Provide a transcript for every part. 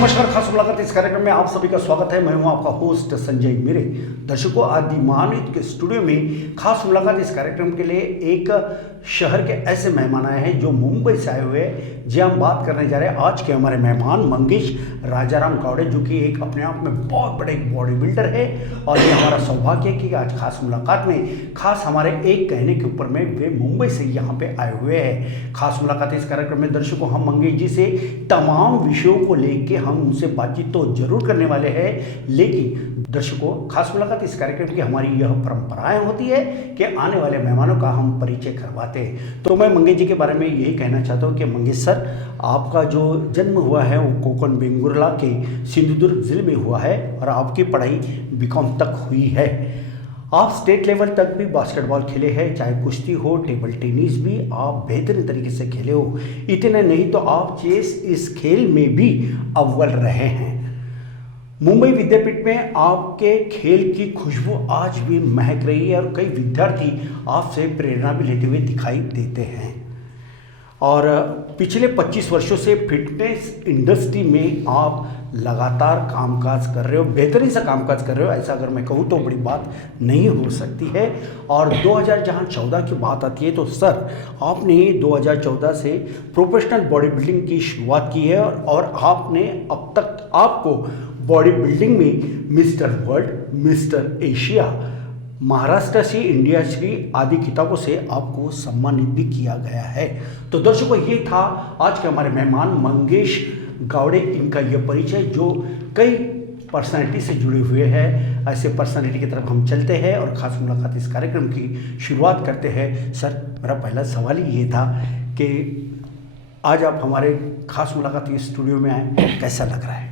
नमस्कार, खास मुलाकात इस कार्यक्रम में आप सभी का स्वागत है। मैं हूं आपका होस्ट संजय मिरे। दर्शकों, आज दीमानित के स्टूडियो में खास मुलाकात इस कार्यक्रम के लिए एक शहर के ऐसे मेहमान आए हैं जो मुंबई से आए हुए हैं। जी, हम बात करने जा रहे हैं आज के हमारे मेहमान मंगेश राजाराम गावड़े, जो कि एक अपने आप में बहुत बड़े बॉडी बिल्डर है। और ये हमारा सौभाग्य है कि आज खास मुलाकात में खास हमारे एक कहने के ऊपर में वे मुंबई से यहाँ पे आए हुए हैं। खास मुलाकात इस कार्यक्रम में दर्शकों हम मंगेश जी से तमाम विषयों को लेके हम उनसे बातचीत तो जरूर करने वाले हैं, लेकिन दर्शकों खास मुलाकात इस कार्यक्रम की हमारी यह परंपराएं होती है कि आने वाले मेहमानों का हम परिचय करवाते हैं। तो मैं मंगेश जी के बारे में यही कहना चाहता हूँ कि मंगेश सर, आपका जो जन्म हुआ है वो कोकण बेंगुरला के सिंधुदुर्ग जिले में हुआ है और आपकी पढ़ाई बीकॉम तक हुई है। आप स्टेट लेवल तक भी बास्केटबॉल खेले हैं, चाहे कुश्ती हो, टेबल टेनिस भी आप बेहतरीन तरीके से खेले हो। इतने नहीं तो आप चेस इस खेल में भी अव्वल रहे हैं। मुंबई विद्यापीठ में आपके खेल की खुशबू आज भी महक रही है और कई विद्यार्थी आपसे प्रेरणा भी लेते हुए दिखाई देते हैं। और पिछले 25 वर्षों से फिटनेस इंडस्ट्री में आप लगातार कामकाज कर रहे हो, बेहतरीन सा कामकाज कर रहे हो। ऐसा अगर मैं कहूँ तो बड़ी बात नहीं हो सकती है। और 2014 की बात आती है तो सर, आपने 2014 से प्रोफेशनल बॉडी बिल्डिंग की शुरुआत की है और आपने अब तक आपको बॉडी बिल्डिंग में mister world, mister Asia, Maharashtra Shri, India Shri आदि खिताबों से आपको सम्मानित भी किया गया है। तो दर्शकों, ये था आज के हमारे मेहमान मंगेश गावड़े। इनका यह परिचय जो कई पर्सनैलिटी से जुड़े हुए हैं। ऐसे पर्सनैलिटी की तरफ हम चलते हैं और ख़ास मुलाकात इस कार्यक्रम की शुरुआत करते हैं। सर, मेरा पहला सवाल ही ये था कि आज आप हमारे खास मुलाकात के स्टूडियो में आए, कैसा लग रहा है?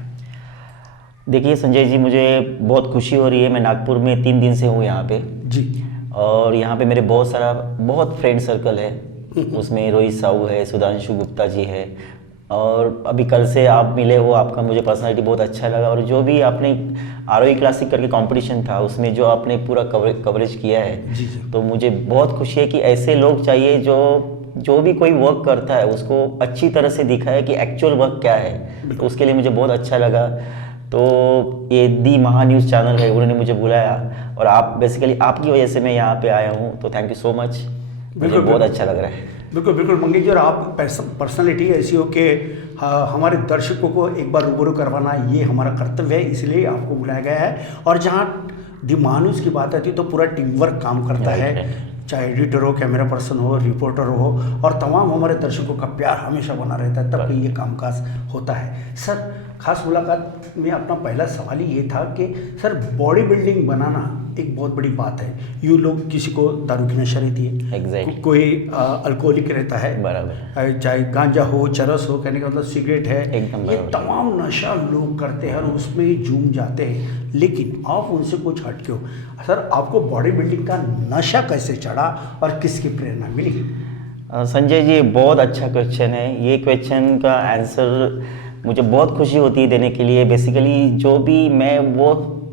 देखिए संजय जी, मुझे बहुत खुशी हो रही है। मैं नागपुर में 3 दिन से हूँ यहाँ पे जी। और यहाँ पे मेरे बहुत फ्रेंड सर्कल है। उसमें रोहित साहू है, सुधांशु गुप्ता जी है, और अभी कल से आप मिले हो, आपका मुझे पर्सनालिटी बहुत अच्छा लगा। और जो भी आपने आरोही क्लासिक करके कंपटीशन था उसमें जो आपने पूरा कवरेज किया है, जी जी, तो मुझे बहुत खुशी है कि ऐसे लोग चाहिए जो भी कोई वर्क करता है उसको अच्छी तरह से दिखाए कि एक्चुअल वर्क क्या है। तो उसके लिए मुझे बहुत अच्छा लगा। तो ये दी महा न्यूज़ चैनल है, उन्होंने मुझे बुलाया और आप बेसिकली आपकी वजह से मैं यहाँ पे आया हूँ। तो थैंक यू सो मच, मुझे बहुत अच्छा लग रहा है। बिल्कुल बिल्कुल मंगेश जी, और आप पर्सनालिटी ऐसी हो कि हमारे दर्शकों को एक बार रूबरू करवाना ये हमारा कर्तव्य है, इसलिए आपको बुलाया गया है। और जहाँ दी महानुष की बात आती है तो पूरा टीम वर्क काम करता है, चाहे एडिटर हो, कैमरा पर्सन हो, रिपोर्टर हो, और तमाम हमारे दर्शकों का प्यार हमेशा बना रहता है, तब ये कामकाज होता है। सर, खास मुलाकात में अपना पहला सवाल ही ये था कि सर, बॉडी बिल्डिंग बनाना एक बहुत बड़ी बात है। यूँ लोग किसी को दारू की नशा रहती है, Exactly. कोई अल्कोहलिक रहता है, बराबर, चाहे गांजा हो, चरस हो, कहने का मतलब सिगरेट है, एकदम ये तमाम नशा लोग करते हैं और उसमें ही झूम जाते हैं। लेकिन आप उनसे कुछ हटके हो। सर, आपको बॉडी बिल्डिंग का नशा कैसे चढ़ा और किसकी प्रेरणा मिली? संजय जी, बहुत अच्छा क्वेश्चन है। ये क्वेश्चन का आंसर मुझे बहुत खुशी होती है देने के लिए। बेसिकली जो भी मैं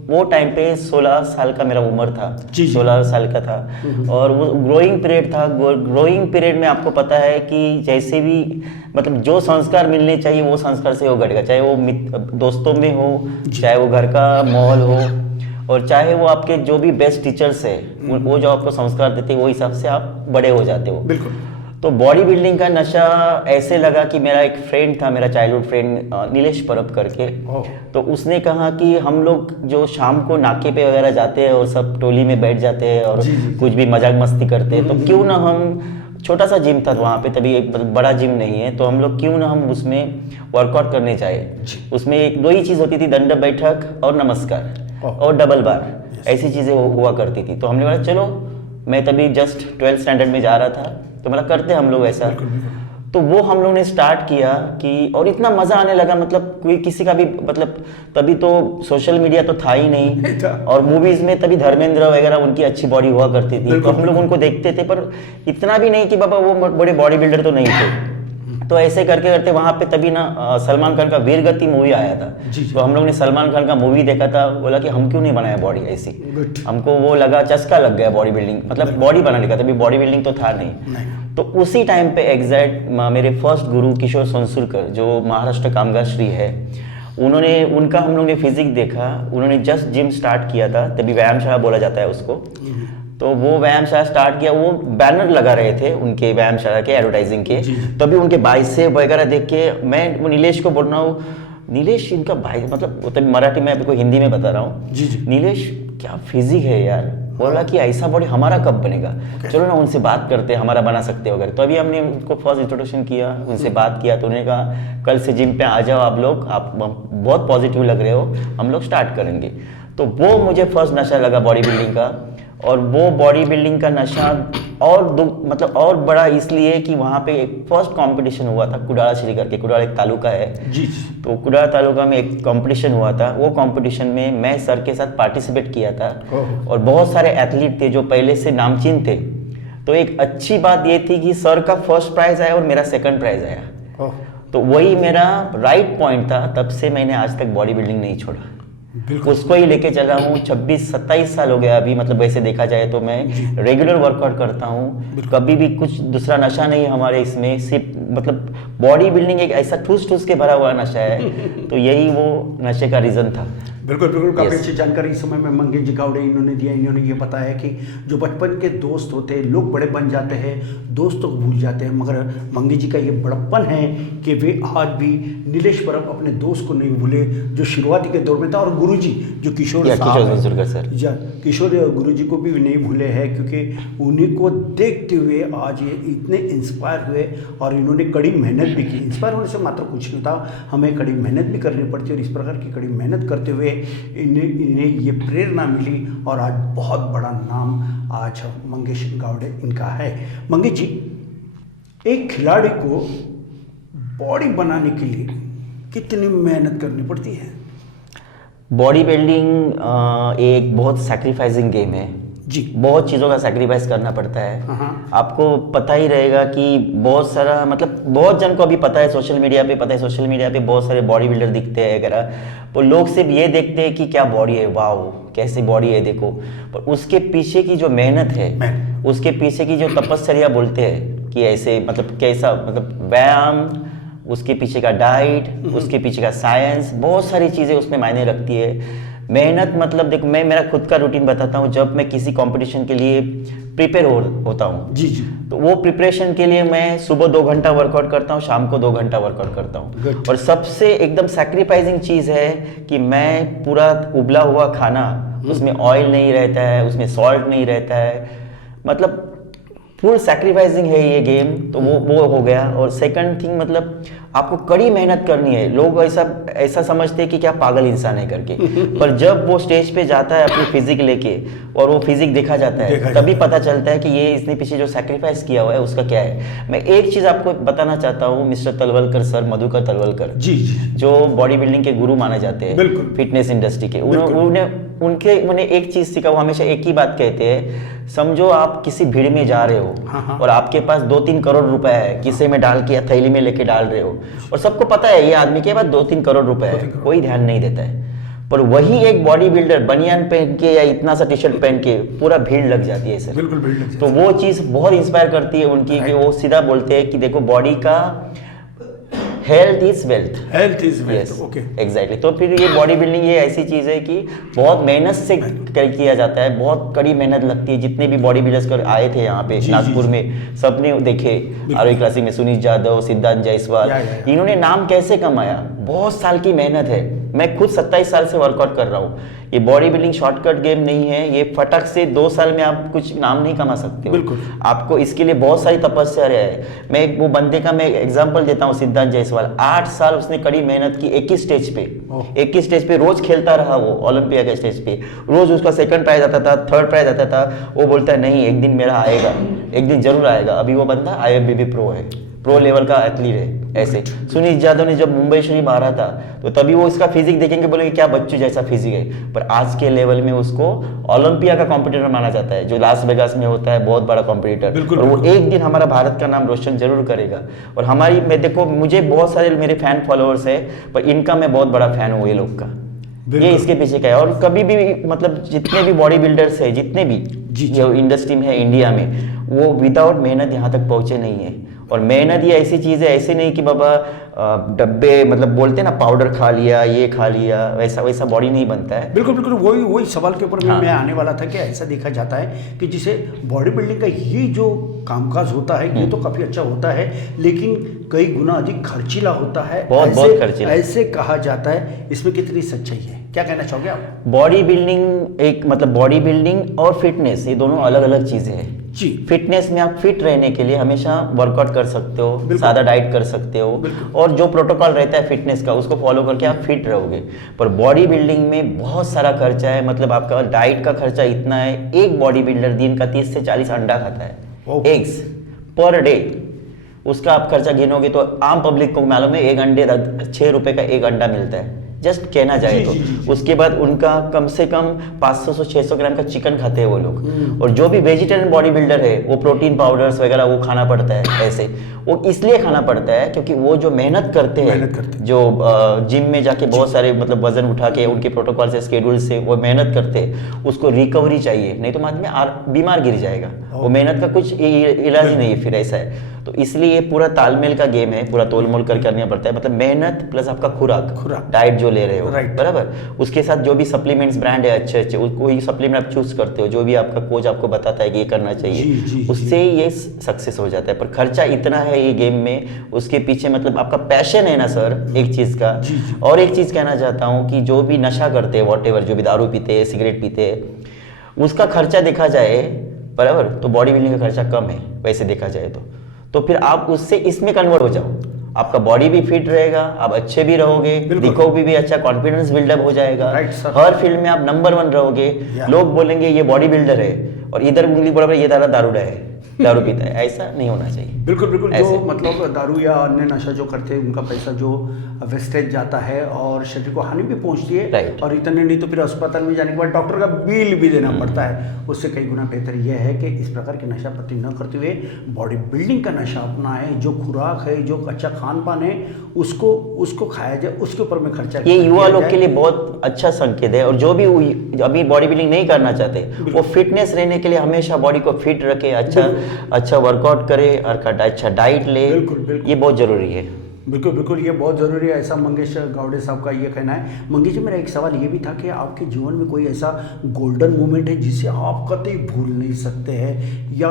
वो टाइम पे 16 साल का मेरा उम्र था, 16 साल का था, और वो ग्रोइंग पीरियड था। ग्रोइंग पीरियड में आपको पता है कि जैसे भी मतलब जो संस्कार मिलने चाहिए वो संस्कार से वो घटेगा, चाहे वो दोस्तों में हो, चाहे वो घर का माहौल हो, और चाहे वो आपके जो भी बेस्ट टीचर्स है वो जो आपको संस्कार देते हैं वो हिसाब से आप बड़े हो जाते हो। बिल्कुल। तो बॉडी बिल्डिंग का नशा ऐसे लगा कि मेरा एक फ्रेंड था, मेरा चाइल्डहुड फ्रेंड नीलेश परब करके। तो उसने कहा कि हम लोग जो शाम को नाके पे वगैरह जाते हैं और सब टोली में बैठ जाते हैं और कुछ भी मजाक मस्ती करते हैं, तो क्यों ना हम, छोटा सा जिम था वहाँ पे, तभी एक बड़ा जिम नहीं है, तो हम लोग क्यों ना हम उसमें वर्कआउट करने जाए। उसमें एक 2 ही चीज़ होती थी, दंड बैठक और नमस्कार और डबल बार, ऐसी चीज़ें हुआ करती थी। तो हमने बोला चलो, मैं तभी जस्ट 12th स्टैंडर्ड में जा रहा था, तो मतलब करते हम लोग ऐसा। तो वो हम लोग ने स्टार्ट किया कि, और इतना मज़ा आने लगा, मतलब कोई किसी का भी, मतलब तभी तो सोशल मीडिया तो था ही नहीं, और मूवीज़ में तभी धर्मेंद्र वगैरह उनकी अच्छी बॉडी हुआ करती थी, तो हम लोग उनको देखते थे, पर इतना भी नहीं कि बाबा वो बड़े बॉडी बिल्डर तो नहीं थे। तो ऐसे करके करते वहाँ पे तभी ना सलमान खान का वीरगति मूवी आया था। तो हम लोग ने सलमान खान का मूवी देखा था, बोला कि हम क्यों नहीं बनाया बॉडी ऐसी। हमको वो लगा, चस्का लग गया बॉडी बिल्डिंग, मतलब बॉडी बनाने का, तभी बॉडी बिल्डिंग तो था नहीं। तो उसी टाइम पे एग्जैक्ट मेरे फर्स्ट गुरु किशोर संसुरकर, जो महाराष्ट्र कामगार श्री है, उन्होंने उनका हम लोग ने फिजिक देखा, उन्होंने जस्ट जिम स्टार्ट किया था, तभी व्यायामशाला बोला जाता है उसको। तो वो व्यायामशाला स्टार्ट किया, वो बैनर लगा रहे थे उनके व्यायामशाला के एडवर्टाइजिंग के, तभी उनके बाइसेप वगैरह देख के मैं वो नीलेश को बोल रहा हूँ, नीलेश इनका भाई, मतलब वो तभी मराठी में आपको हिंदी में बता रहा हूँ, नीलेश क्या फिजिक है यार। बोला कि ऐसा बॉडी हमारा कब बनेगा, चलो ना उनसे बात करते हैं, हमारा बना सकते हो अगर। तो अभी हमने उनको फर्स्ट इंट्रोडक्शन किया, उनसे बात किया, तो उन्होंने कहा कल से जिम पे आ जाओ आप लोग, आप बहुत पॉजिटिव लग रहे हो, हम लोग स्टार्ट करेंगे। तो वो मुझे फर्स्ट नशा लगा बॉडी बिल्डिंग का। और वो बॉडी बिल्डिंग का नशा और मतलब और बड़ा इसलिए कि वहाँ पे एक फर्स्ट कंपटीशन हुआ था कुडाला श्री करके, कुडाला एक तालुका है जी। तो कुडाला तालुका में एक कंपटीशन हुआ था। वो कंपटीशन में मैं सर के साथ पार्टिसिपेट किया था और बहुत सारे एथलीट थे जो पहले से नामचीन थे। तो एक अच्छी बात ये थी कि सर का फर्स्ट प्राइज आया और मेरा सेकंड प्राइज आया। तो वही मेरा राइट पॉइंट था, तब से मैंने आज तक बॉडी बिल्डिंग नहीं छोड़ा, उसको ही लेके चला हूँ। 26-27 साल हो गया अभी, मतलब वैसे देखा जाए तो मैं रेगुलर वर्कआउट करता हूँ, कभी भी कुछ दूसरा नशा नहीं हमारे इसमें, सिर्फ मतलब बॉडी बिल्डिंग एक ऐसा ठूस ठूस के भरा हुआ नशा है। तो यही वो नशे का रीज़न था। बिल्कुल बिल्कुल, काफ़ी अच्छी जानकारी इस समय में मंगेश जी गावड़े इन्होंने दिया। इन्होंने ये बताया कि जो बचपन के दोस्त होते हैं, लोग बड़े बन जाते हैं, दोस्तों को भूल जाते हैं, मगर मंगेश जी का ये बड़प्पन है कि वे आज भी नीलेश परब अपने दोस्त को नहीं भूले जो शुरुआती के दौर में था। और गुरुजी जो किशोर गुरुजी को भी नहीं भूले हैं, क्योंकि उन्हीं को देखते हुए आज ये इतने इंस्पायर हुए और इन्होंने कड़ी मेहनत भी की। इंस्पायर होने से मात्र कुछ नहीं था, हमें कड़ी मेहनत भी करनी पड़ती है और इस प्रकार की कड़ी मेहनत करते हुए इन्हें ये प्रेरणा मिली और आज बहुत बड़ा नाम आज मंगेश गावड़े इनका है। मंगेश जी, एक खिलाड़ी को बॉडी बनाने के लिए कितनी मेहनत करनी पड़ती है? बॉडी बिल्डिंग एक बहुत सैक्रिफाइसिंग गेम है जी, बहुत चीज़ों का सैक्रिफाइस करना पड़ता है। आपको पता ही रहेगा कि बहुत सारा, मतलब बहुत जन को अभी पता है, सोशल मीडिया पे पता है, सोशल मीडिया पे बहुत सारे बॉडी बिल्डर दिखते हैं वगैरह, तो लोग सिर्फ ये देखते हैं कि क्या बॉडी है, वाओ कैसी बॉडी है देखो, पर उसके पीछे की जो मेहनत है, उसके पीछे की जो तपस्या बोलते हैं कि ऐसे मतलब कैसा, मतलब व्यायाम, उसके पीछे का डाइट, उसके पीछे का साइंस, बहुत सारी चीज़ें उसमें मायने रखती है। मेहनत मतलब देखो, मैं मेरा खुद का रूटीन बताता हूँ। जब मैं किसी कंपटीशन के लिए प्रिपेयर होता हूँ जी जी, तो वो प्रिपरेशन के लिए मैं सुबह 2 घंटा वर्कआउट करता हूँ, शाम को 2 घंटा वर्कआउट करता हूँ। और सबसे एकदम सैक्रिफाइसिंग चीज़ है कि मैं पूरा उबला हुआ खाना, उसमें ऑयल नहीं रहता है, उसमें सॉल्ट नहीं रहता है, मतलब फुल सैक्रिफाइसिंग है ये गेम। तो वो हो गया। और सेकंड थिंग, मतलब आपको कड़ी मेहनत करनी है। लोग ऐसा समझते हैं कि क्या पागल इंसान है करके, पर जब वो स्टेज पे जाता है अपनी फिजिक लेके और वो फिजिक देखा जाता है, तभी पता चलता है कि ये इसने पीछे जो सैक्रिफाइस किया हुआ है उसका क्या है। मैं एक चीज़ आपको बताना चाहता हूँ, मिस्टर तलवलकर सर, मधुकर तलवलकर जी, जो बॉडी बिल्डिंग के गुरु माने जाते हैं फिटनेस इंडस्ट्री के, उन्होंने एक चीज़ सीखा। वो हमेशा एक ही बात कहते हैं, समझो आप किसी भीड़ में जा रहे हो और आपके पास 2-3 करोड़ रुपए है, किसे में डाल के या थैली में लेके डाल रहे हो, और सबको पता है ये आदमी के पास 2-3 करोड़ रुपए है, कोई ध्यान नहीं देता है। पर वही एक बॉडी बिल्डर बनियान पहन के या इतना सा टी शर्ट पहन के पूरा भीड़ लग जाती है सर। बिल्कुल भीड़ लग जाती है। तो वो चीज़ बहुत इंस्पायर करती है उनकी, कि वो सीधा बोलते हैं कि देखो बॉडी का health is wealth, health is wealth. Okay, exactly. तो फिर ये बॉडी बिल्डिंग ये ऐसी चीज़ है कि बहुत मेहनत से किया जाता है, बहुत कड़ी मेहनत लगती है। जितने भी बॉडी बिल्डर्स कर आए थे यहाँ पे नागपुर में, सबने देखे, आरोही क्लासिक में सुनील जाधव, सिद्धांत जायसवाल, इन्होंने नाम कैसे कमाया, बहुत साल की मेहनत है। मैं खुद 27 साल से वर्कआउट कर रहा हूँ। ये बॉडी बिल्डिंग शॉर्टकट गेम नहीं है, ये फटक से 2 साल में आप कुछ नाम नहीं कमा सकते हो। आपको इसके लिए बहुत सारी तपस्या है। मैं वो बंदे का मैं एग्जांपल देता हूँ, सिद्धांत जायसवाल, 8 साल उसने कड़ी मेहनत की, एक ही स्टेज पे रोज खेलता रहा वो ओलंपिया के स्टेज पे, रोज उसका 2nd प्राइज आता था, 3rd प्राइज आता था। वो बोलता है नहीं, एक दिन मेरा आएगा, एक दिन जरूर आएगा। अभी वो बंदा IFBB प्रो है, प्रो लेवल का एथलीट है। ऐसे सुनील जाधव ने जब मुंबई शरीफ आ रहा था, तो तभी वो इसका फिजिक देखेंगे, बोलेंगे क्या बच्चू जैसा फिजिक है, पर आज के लेवल में उसको ओलंपिया का कॉम्पिटिटर माना जाता है, जो लास वेगास में होता है, बहुत बड़ा कॉम्पिटिटर। और वो एक दिन हमारा भारत का नाम रोशन जरूर करेगा। और हमारी, मैं देखो, मुझे बहुत सारे मेरे फैन फॉलोअर्स है, पर इनका मैं बहुत बड़ा फैन हूँ ये लोग का। ये इसके पीछे का है। और कभी भी मतलब जितने भी बॉडी बिल्डर्स है, जितने भी जो इंडस्ट्री में है इंडिया में, वो विदाउट मेहनत यहाँ तक पहुँचे नहीं है। और मेहनत ये ऐसी चीज़ है, ऐसे नहीं कि बाबा डब्बे मतलब बोलते हैं ना पाउडर खा लिया ये खा लिया, वैसा वैसा बॉडी नहीं बनता है। बिल्कुल बिल्कुल, वही सवाल के ऊपर हाँ। मैं आने वाला था कि ऐसा देखा जाता है कि जिसे बॉडी बिल्डिंग का ये जो कामकाज होता है ये तो काफ़ी अच्छा होता है, लेकिन कई गुना अधिक खर्चीला होता है, बहुत खर्चीला। ऐसे कहा जाता है। इसमें कितनी सच्चाई है, क्या कहना चाहोगे आप? बॉडी बिल्डिंग एक मतलब बॉडी बिल्डिंग और फिटनेस ये दोनों अलग अलग चीज़ें हैं जी। फिटनेस में आप फिट रहने के लिए हमेशा वर्कआउट कर सकते हो, सादा डाइट कर सकते हो, और जो प्रोटोकॉल रहता है फिटनेस का उसको फॉलो करके आप फिट रहोगे। पर बॉडी बिल्डिंग में बहुत सारा खर्चा है, मतलब आपका डाइट का खर्चा इतना है, एक बॉडी बिल्डर दिन का 30 से 40 अंडा खाता है, एग्स पर डे। उसका आप खर्चा गिनोगे तो आम पब्लिक को मालूम है एक अंडे 6 रुपए का एक अंडा मिलता है, जस्ट कहना जाए तो। उसके बाद उनका कम से कम 500 से 600 ग्राम का चिकन खाते हैं वो लोग। और जो भी वेजिटेरियन बॉडी बिल्डर है वो प्रोटीन पाउडर्स वगैरह वो खाना पड़ता है। ऐसे वो इसलिए खाना पड़ता है क्योंकि वो जो मेहनत करते हैं, जो जिम में जाके बहुत सारे मतलब वजन उठा के उनके प्रोटोकॉल से स्केड्यूल से वो मेहनत करते हैं, उसको रिकवरी चाहिए, नहीं तो आदमी बीमार गिर जाएगा। वो मेहनत का कुछ इलाज ही नहीं है फिर, ऐसा है। तो इसलिए ये पूरा तालमेल का गेम है, पूरा तोल मोल कर करना पड़ता है, मतलब मेहनत प्लस आपका खुराक डाइट जो ले रहे हो, बराबर। उसके साथ जो भी सप्लीमेंट्स ब्रांड है अच्छे अच्छे, कोई सप्लीमेंट आप चूज करते हो, जो भी आपका कोच आपको बताता है कि ये करना चाहिए, उससे ये सक्सेस हो जाता है। पर खर्चा इतना है ये गेम में, उसके पीछे मतलब आपका पैशन है ना सर एक चीज का। और एक चीज कहना चाहता हूँ कि जो भी नशा करते हैं वॉट एवर, जो भी दारू पीते हैं सिगरेट पीते हैं, उसका खर्चा देखा जाए बराबर तो बॉडी बिल्डिंग का खर्चा कम है वैसे देखा जाए तो फिर आप उससे इसमें कन्वर्ट हो जाओ, आपका बॉडी भी फिट रहेगा, आप अच्छे भी रहोगे, दिखोगे भी अच्छा, कॉन्फिडेंस बिल्डअप हो जाएगा, हर फील्ड में आप नंबर 1 रहोगे। लोग बोलेंगे ये बॉडी बिल्डर है और इधर उंगली बराबर ये दारू पीता है, ऐसा नहीं होना चाहिए। बिल्कुल बिल्कुल, जो मतलब दारू या अन्य नशा जो करते हैं उनका पैसा जो वेस्टेज जाता है और शरीर को हानि भी पहुंचती है, और इतने नहीं तो फिर अस्पताल में जाने के बाद डॉक्टर का बिल भी देना पड़ता है। उससे कई गुना बेहतर यह है कि इस प्रकार की नशा पत्ती न करते हुए बॉडी बिल्डिंग का नशा अपनाएं, जो खुराक है, जो अच्छा खान पान है उसको खाया जाए, उसके ऊपर में खर्चा। ये युवा लोग के लिए बहुत अच्छा संकेत है, और जो भी अभी बॉडी बिल्डिंग नहीं करना चाहते वो फिटनेस रहने के लिए हमेशा बॉडी को फिट रखे, अच्छा वर्कआउट करे और अच्छा डाइट ले, ये बहुत जरूरी है। बिल्कुल बिल्कुल, ये बहुत ज़रूरी है, ऐसा मंगेश गावड़े साहब का ये कहना है। मंगेश जी, मेरा एक सवाल ये भी था कि आपके जीवन में कोई ऐसा गोल्डन मोमेंट है जिसे आप कतई भूल नहीं सकते हैं, या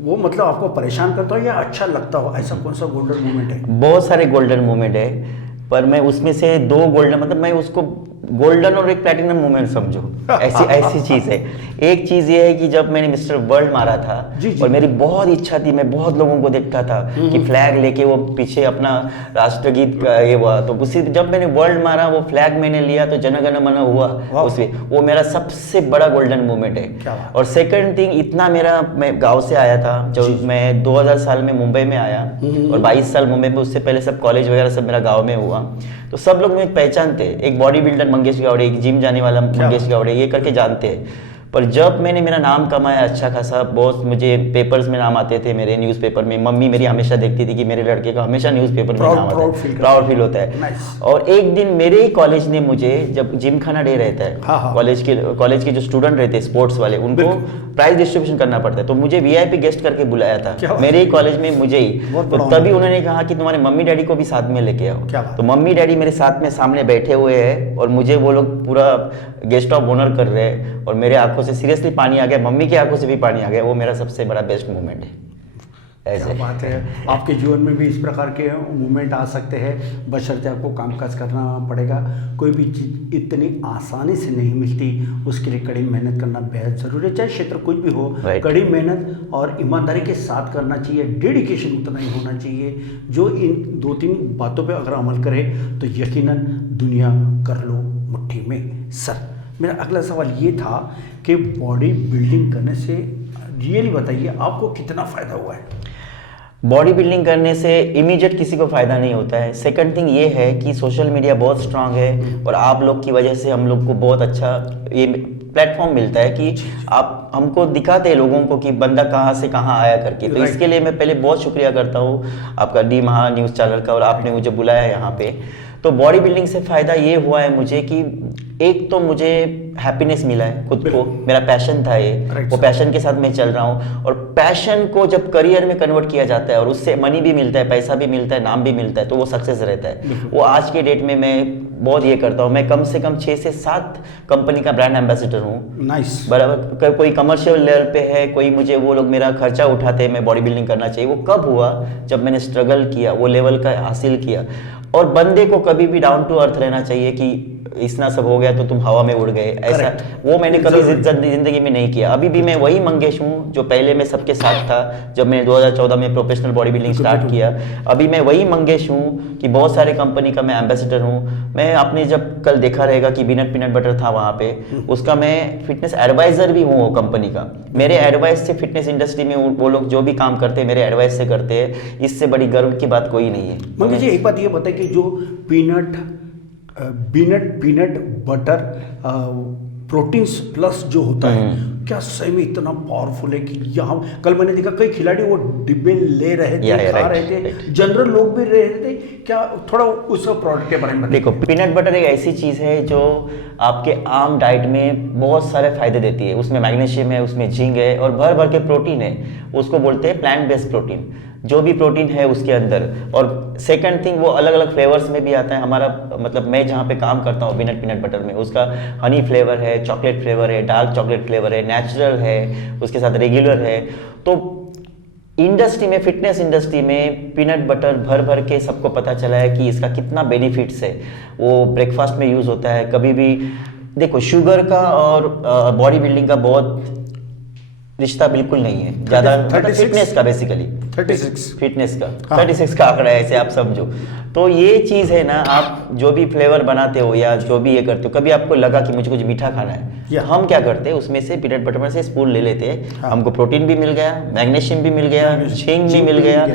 वो मतलब आपको परेशान करता हो या अच्छा लगता हो, ऐसा कौन सा गोल्डन मोमेंट है? बहुत सारे गोल्डन मोमेंट है, पर मैं उसमें से 2 गोल्डन, मतलब मैं उसको गोल्डन और एक प्लैटिनम मोमेंट समझो, ऐसी चीज है। एक चीज ये है कि जब मैंने मिस्टर वर्ल्ड मारा था, और मेरी बहुत इच्छा थी, मैं बहुत लोगों को देखता था कि फ्लैग लेके वो पीछे अपना राष्ट्रगीत का ये हुआ, तो उसी जब मैंने वर्ल्ड मारा वो फ्लैग मैंने लिया तो जन गण मन हुआ, उसमें वो मेरा सबसे बड़ा गोल्डन मोमेंट है। और सेकंड थिंग, इतना मेरा, मैं गाँव से आया था, जब मैं 2000 साल में मुंबई में आया और 22 साल मुंबई में, उससे पहले सब कॉलेज वगैरह सब मेरा गाँव में हुआ, तो सब लोग मुझे पहचानते, एक बॉडी बिल्डर मंगेश गावड़े, एक जिम जाने वाला मंगेश गावड़े, ये करके जानते हैं। पर जब मैंने मेरा नाम कमाया अच्छा खासा, बहुत मुझे पेपर्स में नाम आते थे, मेरे न्यूज़पेपर में, मम्मी मेरी हमेशा देखती थी कि मेरे लड़के का हमेशा न्यूज़पेपर में नाम आता है, प्राउड फील होता है। और एक दिन मेरे ही कॉलेज ने मुझे, जब जिम खाना डे रहता है, कॉलेज के जो स्टूडेंट रहते हैं स्पोर्ट्स वाले, उनको प्राइज डिस्ट्रीब्यूशन करना पड़ता है, तो मुझे VIP गेस्ट करके बुलाया था मेरे ही कॉलेज में, मुझे ही। तो तभी उन्होंने कहा कि तुम्हारे मम्मी डैडी को भी साथ में लेके आओ, तो मम्मी डैडी मेरे साथ में सामने बैठे हुए हैं, और मुझे वो लोग पूरा गेस्ट ऑफ ऑनर कर रहे हैं, और मेरे आंखों से सीरियसली पानी आ गया, मम्मी की आंखों से भी पानी आ गया। वो मेरा सबसे बड़ा बेस्ट मोमेंट है। ऐसे बात है, आपके जीवन में भी इस प्रकार के मोमेंट आ सकते हैं, बशर्ते आपको कामकाज करना पड़ेगा। कोई भी चीज़ इतनी आसानी से नहीं मिलती, उसके लिए कड़ी मेहनत करना बेहद ज़रूरी है, चाहे क्षेत्र कुछ भी हो। कड़ी मेहनत और ईमानदारी के साथ करना चाहिए, डेडिकेशन उतना ही होना चाहिए। जो इन 2-3 बातों पे अगर अमल करे तो यकीनन दुनिया कर लो मुट्ठी में। सर, मेरा अगला सवाल ये था कि बॉडी बिल्डिंग करने से रियली बताइए आपको कितना फ़ायदा हुआ है? बॉडी बिल्डिंग करने से इमीडिएट किसी को फ़ायदा नहीं होता है। सेकंड थिंग ये है कि सोशल मीडिया बहुत स्ट्रांग है, और आप लोग की वजह से हम लोग को बहुत अच्छा ये प्लेटफॉर्म मिलता है कि आप हमको दिखाते हैं लोगों को कि बंदा कहाँ से कहाँ आया करके। तो इसके लिए मैं पहले बहुत शुक्रिया करता हूँ आपका डी महा न्यूज़ चैनल का, और आपने मुझे बुलाया यहाँ पे। तो बॉडी बिल्डिंग से फ़ायदा ये हुआ है मुझे कि एक तो मुझे हैप्पीनेस मिला है खुद को, मेरा पैशन था ये, वो पैशन के साथ मैं चल रहा हूँ। और पैशन को जब करियर में कन्वर्ट किया जाता है और उससे मनी भी मिलता है, पैसा भी मिलता है, नाम भी मिलता है, तो वो सक्सेस रहता है। वो आज के डेट में मैं बहुत ये करता हूँ, मैं कम से कम 6 से 7 कंपनी का ब्रांड एम्बेसडर हूँ। नाइस। बराबर, कोई कमर्शियल लेवल पे है, कोई मुझे वो लोग मेरा खर्चा उठाते हैं, मैं बॉडी बिल्डिंग करना चाहिए। वो कब हुआ? जब मैंने स्ट्रगल किया, वो लेवल का हासिल किया। और बंदे को कभी भी डाउन टू अर्थ रहना चाहिए कि इतना सब हो गया तो तुम हवा में उड़ गए, ऐसा वो मैंने कभी जिंदगी में नहीं किया। अभी भी मैं वही मंगेश हूँ जो पहले मैं सबके साथ था जब मैंने 2014 में प्रोफेशनल बॉडी बिल्डिंग स्टार्ट किया। अभी मैं वही मंगेश हूँ कि बहुत सारे कंपनी का मैं एम्बेसडर हूँ। मैं आपने जब कल देखा रहेगा कि पीनट बटर था वहाँ पे, उसका मैं फिटनेस एडवाइजर भी हूँ वो कंपनी का। मेरे एडवाइस से फिटनेस इंडस्ट्री में वो लोग जो भी काम करते हैं मेरे एडवाइस से करते हैं, इससे बड़ी गर्व की बात कोई नहीं है। मंगेश जी, एक बात ये बताए कि जो पीनट बटर प्रोटीन्स प्लस जो होता है, क्या सही में इतना पावरफुल है कि यहाँ कल मैंने देखा कई खिलाड़ी वो डिब्बे ले रहे थे, खा रहे थे, जनरल लोग भी रहे थे। क्या थोड़ा उस प्रोडक्ट के बारे में देखो, पीनट बटर एक ऐसी चीज़ है जो आपके आम डाइट में बहुत सारे फायदे देती है। उसमें मैग्नीशियम है, उसमें जिंक है और भर भर के प्रोटीन है। उसको बोलते हैं प्लांट बेस्ड प्रोटीन, जो भी प्रोटीन है उसके अंदर। और सेकंड थिंग, वो अलग अलग फ्लेवर्स में भी आता है। हमारा मतलब मैं जहाँ पे काम करता हूँ पीनट बटर में, उसका हनी फ्लेवर है, चॉकलेट फ्लेवर है, डार्क चॉकलेट फ्लेवर है, नेचुरल है, उसके साथ रेगुलर है। तो इंडस्ट्री में, फिटनेस इंडस्ट्री में पीनट बटर भर भर के सबको पता चला है कि इसका कितना बेनिफिट्स है। वो ब्रेकफास्ट में यूज़ होता है। कभी भी देखो, शुगर का और बॉडी बिल्डिंग का बहुत रिश्ता बिल्कुल नहीं है ज़्यादा, मतलब फिटनेस का बेसिकली 36 फिटनेस का 36 का आंकड़ा है, ऐसे आप समझो। तो ये चीज़ है ना, आप जो भी फ्लेवर बनाते हो या जो भी ये करते हो, कभी आपको लगा कि मुझे कुछ मीठा खाना है, हम क्या करते हैं उसमें से पीनट बटर में से स्पून ले लेते हैं। हमको प्रोटीन भी मिल गया, मैग्नीशियम भी मिल गया, जिंक भी मिल गया,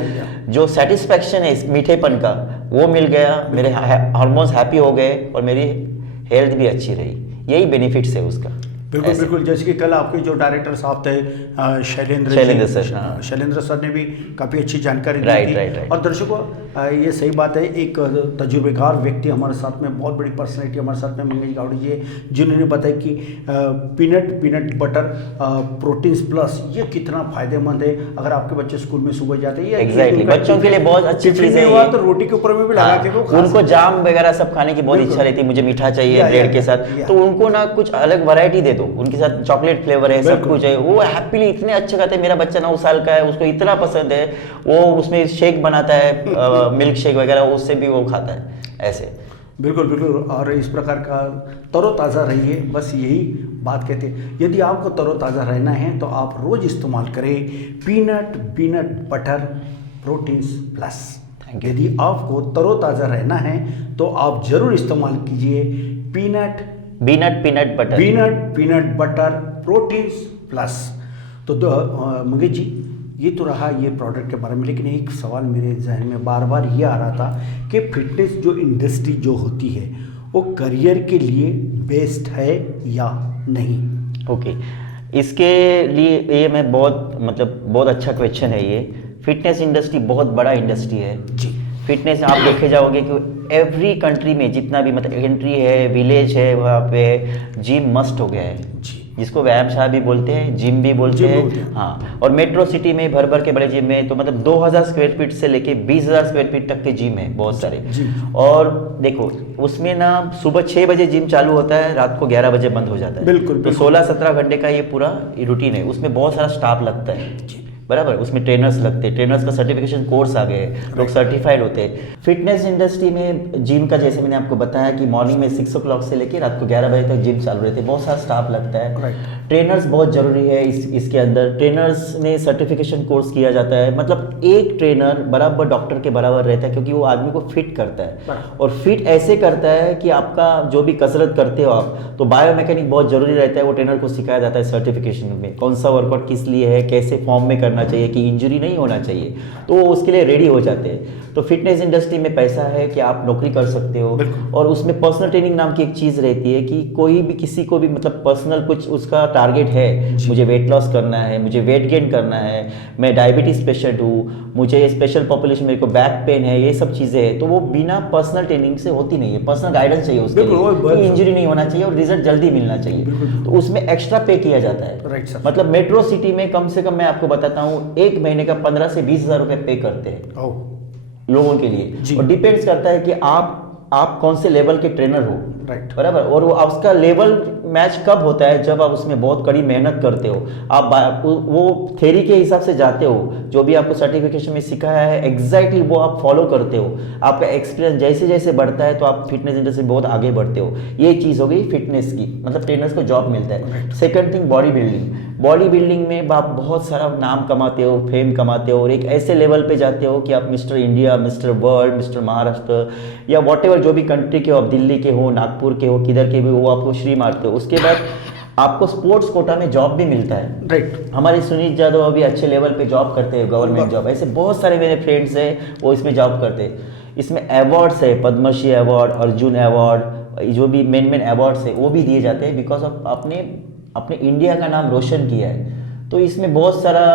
जो सेटिस्फैक्शन है इस मीठेपन का वो मिल गया, मेरे हार्मोन्स हैप्पी हो गए और मेरी हेल्थ भी अच्छी रही। यही बेनिफिट्स है उसका। बिल्कुल बिल्कुल। जैसे कि कल आपके जो डायरेक्टर साहब थे शैलेंद्र सर ने भी काफ़ी अच्छी जानकारी दी थी। और दर्शकों, ये सही बात है, एक तजुर्बेकार व्यक्ति हमारे साथ में, बहुत बड़ी पर्सनैलिटी हमारे साथ में मंगेश गावड़े जी, जिन्होंने बताया कि पीनट बटर प्रोटीन्स प्लस ये कितना फायदेमंद है। अगर आपके बच्चे स्कूल में सुबह जाते हैं, एग्जैक्टली बच्चों के लिए बहुत अच्छी चीज़ है। तो रोटी के ऊपर में भी लगा के उनको जाम वगैरह सब खाने की बहुत इच्छा रहती है, मुझे मीठा चाहिए ब्रेड के साथ, तो उनको ना कुछ अलग वैरायटी दे दो, उनके साथ चॉकलेट फ्लेवर है, सब कुछ है, वो हैप्पीली इतने अच्छे खाते हैं। मेरा बच्चा 9 साल का है, उसको इतना पसंद है, वो उसमें शेक बनाता है, मिल्क शेक वगैरह, उससे भी वो खाता है ऐसे। बिल्कुल बिल्कुल। और इस प्रकार का तरोताज़ा रहिए, बस यही बात कहते हैं। यदि आपको तरोताज़ा रहना है तो आप रोज़ इस्तेमाल करें पीनट बटर प्रोटीन्स प्लस। यदि आपको तरोताज़ा रहना है तो आप ज़रूर इस्तेमाल कीजिए पीनट बटर प्रोटीन्स प्लस। तो मंगेश जी, ये तो रहा ये प्रोडक्ट के बारे में, लेकिन एक सवाल मेरे जहन में बार बार ये आ रहा था कि फिटनेस जो इंडस्ट्री जो होती है वो करियर के लिए बेस्ट है या नहीं? ओके, इसके लिए ये मैं बहुत अच्छा क्वेश्चन है ये। फिटनेस इंडस्ट्री बहुत बड़ा इंडस्ट्री है जी। फिटनेस आप देखे जाओगे कि एवरी कंट्री में जितना भी मतलब कंट्री है, विलेज है, वहाँ पे जिम मस्ट हो गया है जी, जिसको व्यायामशाला भी बोलते हैं, जिम भी बोलते हैं। हाँ, और मेट्रो सिटी में भर भर के बड़े जिम है, तो मतलब 2000 स्क्वायर फीट से लेके 20,000 स्क्वायर फीट तक के जिम है बहुत सारे। और देखो उसमें ना सुबह 6 बजे जिम चालू होता है, रात को 11 बजे बंद हो जाता है। बिल्कुल। तो 16-17 घंटे का ये पूरा रूटीन है। उसमें बहुत सारा स्टाफ लगता है, बराबर, उसमें ट्रेनर्स लगते हैं, ट्रेनर्स का सर्टिफिकेशन कोर्स आ गए, लोग सर्टिफाइड होते हैं। फिटनेस इंडस्ट्री में जिम का जैसे मैंने आपको बताया कि मॉर्निंग में 6 o'clock से लेकर रात को 11 बजे तक जिम चालू रहते हैं, बहुत सारा स्टाफ लगता है। ट्रेनर्स बहुत ज़रूरी है इसके अंदर। ट्रेनर्स में सर्टिफिकेशन कोर्स किया जाता है, मतलब एक ट्रेनर बराबर डॉक्टर के बराबर रहता है, क्योंकि वो आदमी को फिट करता है। और फिट ऐसे करता है कि आपका जो भी कसरत करते हो आप, तो बायोमैकेनिक बहुत ज़रूरी रहता है, वो ट्रेनर को सिखाया जाता है सर्टिफिकेशन में, कौन सा वर्कआउट किस लिए है, कैसे फॉर्म में करना चाहिए कि इंजरी नहीं होना चाहिए, तो वो उसके लिए रेडी हो जाते हैं। तो फिटनेस इंडस्ट्री में पैसा है कि आप नौकरी कर सकते हो, और उसमें पर्सनल ट्रेनिंग नाम की एक चीज़ रहती है कि कोई भी किसी को भी मतलब पर्सनल कुछ उसका टारगेट है, मुझे वेट लॉस करना है, मुझे वेट गेन करना है, मैं डायबिटीज पेशेंट हूँ, मुझे स्पेशल पॉपुलेशन, मेरे को बैक पेन है, ये सब चीज़ें हैं, तो वो बिना पर्सनल ट्रेनिंग से होती नहीं है। पर्सनल गाइडेंस चाहिए उसके लिए, इंजरी नहीं होना चाहिए और रिजल्ट जल्दी मिलना चाहिए, तो उसमें एक्स्ट्रा पे किया जाता है। Right sir. मतलब मेट्रो सिटी में कम से कम मैं आपको बताता हूँ एक महीने का 15 से 20 हज़ार रुपये पे करते हैं लोगों के लिए, और डिपेंड्स करता है कि आप कौन से लेवल के ट्रेनर हो, राइट, बराबर। और वो उसका लेवल मैच कब होता है, जब आप उसमें बहुत कड़ी मेहनत करते हो, आप वो थ्योरी के हिसाब से जाते हो, जो भी आपको सर्टिफिकेशन में सिखाया है एग्जैक्टली वो आप फॉलो करते हो, आपका एक्सपीरियंस जैसे जैसे बढ़ता है तो आप फिटनेस इंडस्ट्री में बहुत आगे बढ़ते हो। ये चीज़ हो गई फिटनेस की, मतलब ट्रेनर्स को जॉब मिलता है। सेकंड थिंग बॉडी बिल्डिंग में आप बहुत सारा नाम कमाते हो, फेम कमाते हो, और एक ऐसे लेवल पे जाते हो कि आप mister India, mister world, mister Maharashtra या वॉटेवर जो भी कंट्री के हो, आप दिल्ली के हो, नागपुर के हो, किधर के भी हो, आपको श्री मारते हो। उसके बाद आपको स्पोर्ट्स कोटा में जॉब भी मिलता है, राइट। हमारे सुनीत यादव अभी अच्छे लेवल पे जॉब करते हैं, गवर्नमेंट जॉब। ऐसे बहुत सारे मेरे फ्रेंड्स हैं वो इसमें जॉब करते हैं। इसमें अवार्ड्स है, पद्मश्री अवार्ड, अर्जुन अवार्ड, जो भी मेन अवार्ड्स है वो भी दिए जाते हैं बिकॉज ऑफ अपने इंडिया का नाम रोशन किया है। तो इसमें बहुत सारा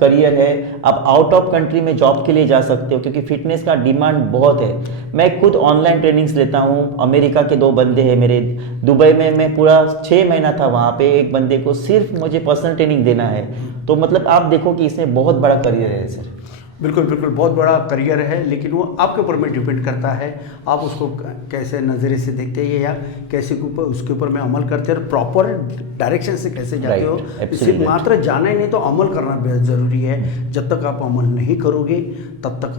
करियर है। आप आउट ऑफ कंट्री में जॉब के लिए जा सकते हो क्योंकि फिटनेस का डिमांड बहुत है। मैं खुद ऑनलाइन ट्रेनिंग्स लेता हूँ। अमेरिका के 2 बंदे हैं मेरे, दुबई में मैं पूरा 6 महीना था वहाँ पे, एक बंदे को सिर्फ मुझे पर्सनल ट्रेनिंग देना है। तो मतलब आप देखो कि इसमें बहुत बड़ा करियर है सर। बिल्कुल बिल्कुल, बहुत बड़ा करियर है, लेकिन वो आपके ऊपर में डिपेंड करता है, आप उसको कैसे नज़रिए से देखते हैं या कैसे उसके ऊपर में अमल करते हैं, प्रॉपर डायरेक्शन से कैसे जाते हो। सिर्फ मात्र जाना ही नहीं तो अमल करना बेहद ज़रूरी है। जब तक आप अमल नहीं करोगे तब तक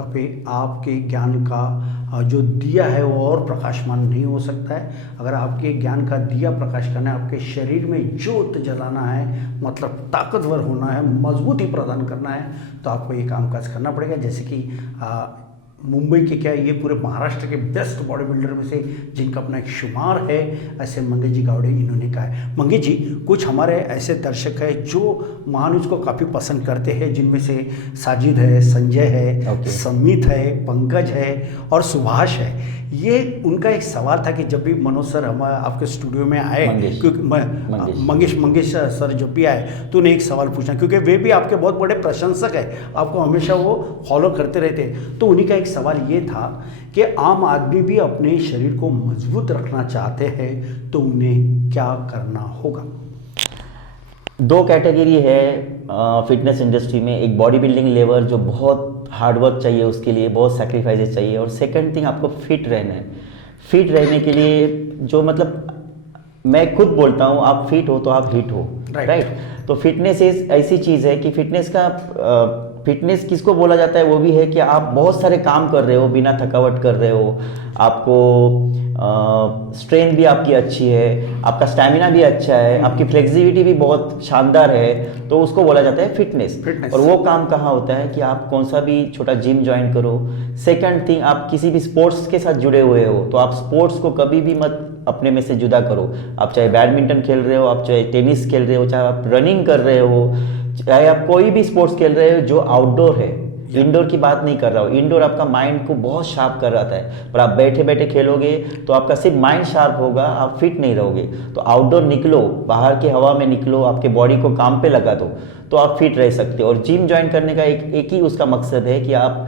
आपके ज्ञान का जो दिया है वो और प्रकाशमान नहीं हो सकता है। अगर आपके ज्ञान का दिया प्रकाश करना है, आपके शरीर में जोत जलाना है, मतलब ताकतवर होना है, मजबूती प्रदान करना है, तो आपको ये काम काज करना पड़ेगा। जैसे कि मुंबई के क्या ये पूरे महाराष्ट्र के बेस्ट बॉडी बिल्डर में से जिनका अपना एक शुमार है, ऐसे मंगेश जी गावड़े इन्होंने कहा है। मंगेश जी, कुछ हमारे ऐसे दर्शक हैं जो महानुज को काफ़ी पसंद करते हैं, जिनमें से साजिद है, संजय है, समित है, पंकज है और सुभाष है। ये उनका एक सवाल था कि जब भी मनोज सर हम आपके स्टूडियो में आए, क्योंकि मंगेश सर जब भी आए तो उन्हें एक सवाल पूछना, क्योंकि वे भी आपके बहुत बड़े प्रशंसक हैं, आपको हमेशा वो फॉलो करते रहते। तो उन्हीं का एक सवाल ये था कि आम आदमी भी अपने शरीर को मजबूत रखना चाहते हैं तो उन्हें क्या करना होगा? 2 कैटेगरी है फिटनेस इंडस्ट्री में। एक बॉडी बिल्डिंग लेवल जो बहुत हार्डवर्क चाहिए, उसके लिए बहुत सैक्रिफाइसेस चाहिए, और सेकंड थिंग आपको फिट रहना है। फिट रहने के लिए जो मतलब मैं खुद बोलता हूँ, आप फिट हो तो आप हिट हो, राइट। तो फिटनेस ऐसी चीज़ है कि फिटनेस किसको बोला जाता है, वो भी है कि आप बहुत सारे काम कर रहे हो, बिना थकावट कर रहे हो, आपको स्ट्रेंथ भी आपकी अच्छी है, आपका स्टैमिना भी अच्छा है, आपकी फ्लेक्सिबिलिटी भी बहुत शानदार है, तो उसको बोला जाता है फिटनेस। और वो काम कहाँ होता है कि आप कौन सा भी छोटा जिम ज्वाइन करो। सेकंड थिंग, आप किसी भी स्पोर्ट्स के साथ जुड़े हुए हो तो आप स्पोर्ट्स को कभी भी मत अपने में से जुदा करो। आप चाहे बैडमिंटन खेल रहे हो, आप चाहे टेनिस खेल रहे हो, चाहे आप रनिंग कर रहे हो, चाहे आप कोई भी स्पोर्ट्स खेल रहे हो जो आउटडोर है, इंडोर की बात नहीं कर रहा हूँ। इंडोर आपका माइंड को बहुत शार्प कर रहा है, पर आप बैठे बैठे खेलोगे तो आपका सिर्फ माइंड शार्प होगा, आप फिट नहीं रहोगे। तो आउटडोर निकलो, बाहर की हवा में निकलो, आपके बॉडी को काम पे लगा दो तो आप फिट रह सकते हो। और जिम ज्वाइन करने का एक ही उसका मकसद है कि आप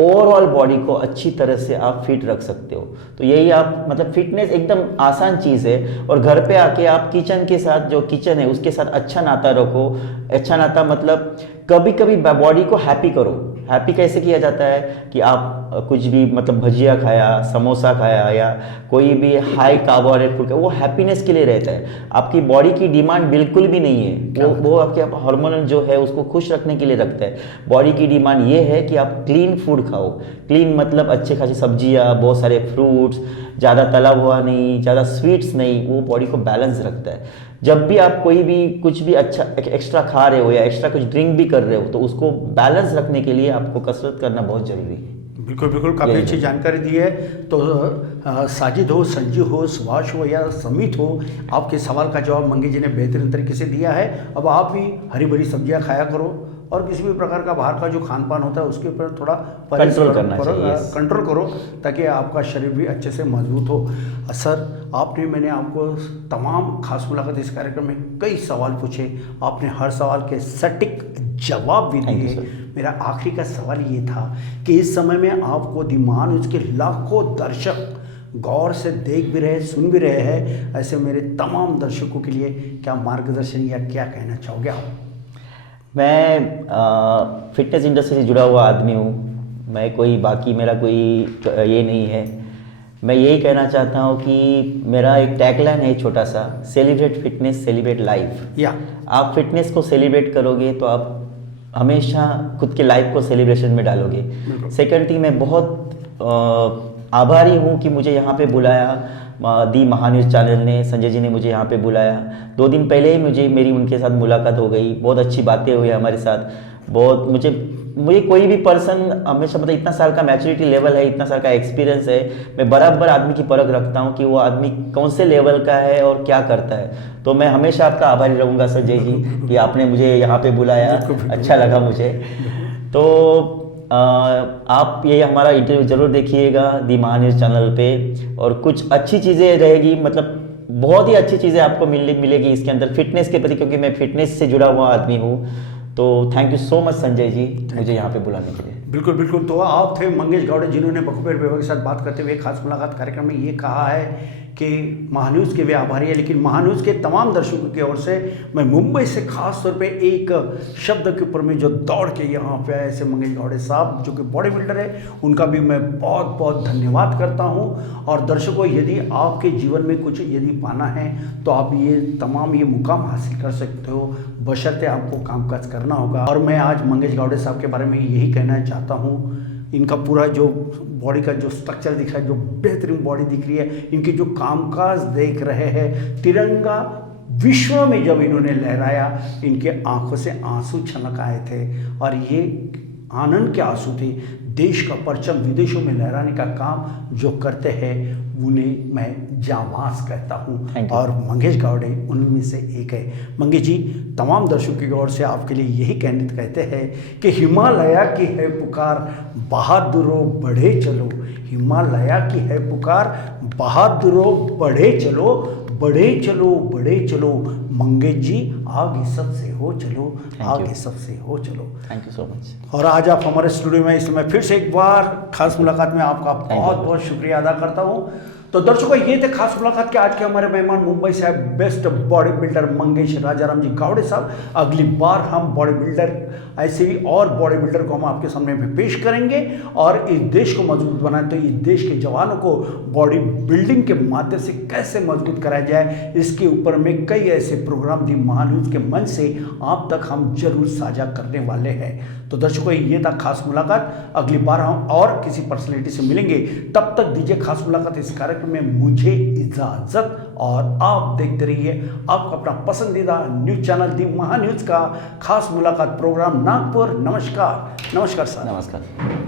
ओवरऑल बॉडी को अच्छी तरह से आप फिट रख सकते हो। तो यही आप मतलब फिटनेस एकदम आसान चीज़ है। और घर पे आके आप किचन के साथ, जो किचन है उसके साथ अच्छा नाता रखो। अच्छा नाता मतलब कभी कभी बॉडी को हैप्पी करो। हैप्पी कैसे किया जाता है कि आप कुछ भी मतलब भजिया खाया, समोसा खाया या कोई भी हाई कार्बोहाइड्रेट फूड, वो हैप्पीनेस के लिए रहता है। आपकी बॉडी की डिमांड बिल्कुल भी नहीं है, वो आपके हार्मोन जो है उसको खुश रखने के लिए रखता है। बॉडी की डिमांड ये है कि आप क्लीन फूड खाओ। क्लीन मतलब अच्छे खासी सब्जियाँ, बहुत सारे फ्रूट्स, ज़्यादा तला हुआ नहीं, ज़्यादा स्वीट्स नहीं, वो बॉडी को बैलेंस रखता है। जब भी आप कोई भी कुछ भी अच्छा एक्स्ट्रा खा रहे हो या एक्स्ट्रा कुछ ड्रिंक भी कर रहे हो तो उसको बैलेंस रखने के लिए आपको कसरत करना बहुत ज़रूरी है। बिल्कुल बिल्कुल, काफ़ी अच्छी जानकारी दी है। तो साजिद हो, संजू हो, सुभाष हो या समित हो, आपके सवाल का जवाब मंगेश जी ने बेहतरीन तरीके से दिया है। अब आप भी हरी भरी सब्जियां खाया करो और किसी भी प्रकार का बाहर का जो खान पान होता है उसके ऊपर थोड़ा कंट्रोल करना चाहिए। कंट्रोल करो ताकि आपका शरीर भी अच्छे से मजबूत हो। सर मैंने आपको तमाम खास मुलाकात इस कार्यक्रम में कई सवाल पूछे, आपने हर सवाल के सटीक जवाब भी दिए। मेरा आखिरी का सवाल ये था कि इस समय में आपको दी महानुज के लाखों दर्शक गौर से देख भी रहे, सुन भी रहे हैं, ऐसे मेरे तमाम दर्शकों के लिए क्या मार्गदर्शन या क्या कहना चाहोगे आप? मैं फिटनेस इंडस्ट्री से जुड़ा हुआ आदमी हूँ, मैं कोई बाकी मेरा कोई ये नहीं है। मैं यही कहना चाहता हूँ कि मेरा एक टैगलाइन है छोटा सा, सेलिब्रेट फिटनेस सेलिब्रेट लाइफ। या आप फिटनेस को सेलिब्रेट करोगे तो आप हमेशा खुद के लाइफ को सेलिब्रेशन में डालोगे। सेकंड थिंग, मैं बहुत आभारी हूँ कि मुझे यहाँ पे बुलाया दी महान्यूज़ चैनल ने, संजय जी ने मुझे यहाँ पे बुलाया। 2 दिन पहले ही मेरी उनके साथ मुलाकात हो गई, बहुत अच्छी बातें हुई हमारे साथ। बहुत मुझे कोई भी पर्सन हमेशा मतलब इतना साल का मैच्योरिटी लेवल है, इतना साल का एक्सपीरियंस है, मैं बराबर आदमी की परख रखता हूँ कि वो आदमी कौन से लेवल का है और क्या करता है। तो मैं हमेशा आपका आभारी रहूँगा संजय जी कि आपने मुझे यहाँ पे बुलाया, अच्छा लगा मुझे। तो आप ये हमारा इंटरव्यू जरूर देखिएगा दी महान्यूज़ चैनल पे, और कुछ अच्छी चीज़ें रहेगी, मतलब बहुत ही अच्छी चीज़ें आपको मिलेगी इसके अंदर फिटनेस के प्रति, क्योंकि मैं फिटनेस से जुड़ा हुआ आदमी हूँ। तो thank you so much Sanjay ji मुझे यहाँ पे बुलाने के लिए। बिल्कुल बिल्कुल। तो आप थे मंगेश गावड़े, जिन्होंने बखूबी विभाग के साथ बात करते हुए खास मुलाकात कार्यक्रम में ये कहा है कि महान्यूज़ के वे आभारी है, लेकिन महान्यूज़ के तमाम दर्शकों की ओर से मैं मुंबई से खास तौर पे एक शब्द के ऊपर में जो दौड़ के यहाँ पे आए ऐसे मंगेश गावड़े साहब जो कि बॉडी बिल्डर है, उनका भी मैं बहुत बहुत धन्यवाद करता हूँ। और दर्शकों, यदि आपके जीवन में कुछ यदि पाना है तो आप ये तमाम ये मुकाम हासिल कर सकते हो, बशर्ते आपको कामकाज करना होगा। और मैं आज मंगेश गावड़े साहब के बारे में यही कहना चाहता हूँ, इनका पूरा जो बॉडी का जो स्ट्रक्चर दिख रहा है, जो बेहतरीन बॉडी दिख रही है, इनकी जो कामकाज देख रहे हैं, तिरंगा विश्व में जब इन्होंने लहराया, इनके आंखों से आंसू छलक आए थे और ये आनंद के आंसू थे। देश का परचम विदेशों में लहराने का काम जो करते हैं उन्हें मैं जाबाज कहता हूँ, और मंगेश गावड़े उनमें से एक है। मंगेश जी, तमाम दर्शकों की ओर से आपके लिए यही कहते हैं कि हिमालय की है पुकार, बहादुरों बढ़े चलो। हिमालय की है पुकार, बहादुरों बढ़े चलो, बढ़े चलो, बढ़े चलो। मंगेश जी, आगे सबसे हो चलो, आगे सबसे हो चलो। Thank you so much. और आज आप हमारे स्टूडियो में, इसमें फिर से एक बार खास मुलाकात में आपका बहुत बहुत शुक्रिया अदा करता हूँ। तो दर्शकों, ये थे खास मुलाकात के आज के हमारे मेहमान, मुंबई से आए best body builder Mangesh Rajaram ji Gawade साहब। अगली बार हम बॉडी बिल्डर ऐसे ही और बॉडी बिल्डर को हम आपके सामने में पेश करेंगे, और इस देश को मजबूत बनाए तो इस देश के जवानों को बॉडी बिल्डिंग के माध्यम से कैसे मजबूत कराया जाए, इसके ऊपर में कई ऐसे प्रोग्राम दी महान्यूज़ के मंच से आप तक हम जरूर साझा करने वाले हैं। तो दर्शकों, ये था खास मुलाकात। अगली बार हम और किसी पर्सनैलिटी से मिलेंगे, तब तक दीजिए खास मुलाकात इस कार्यक्रम में मुझे इजाजत, और आप देखते रहिए आपका अपना पसंदीदा न्यूज चैनल दी महान्यूज़ का खास मुलाकात प्रोग्राम नागपुर। नमस्कार। नमस्कार सर। नमस्कार।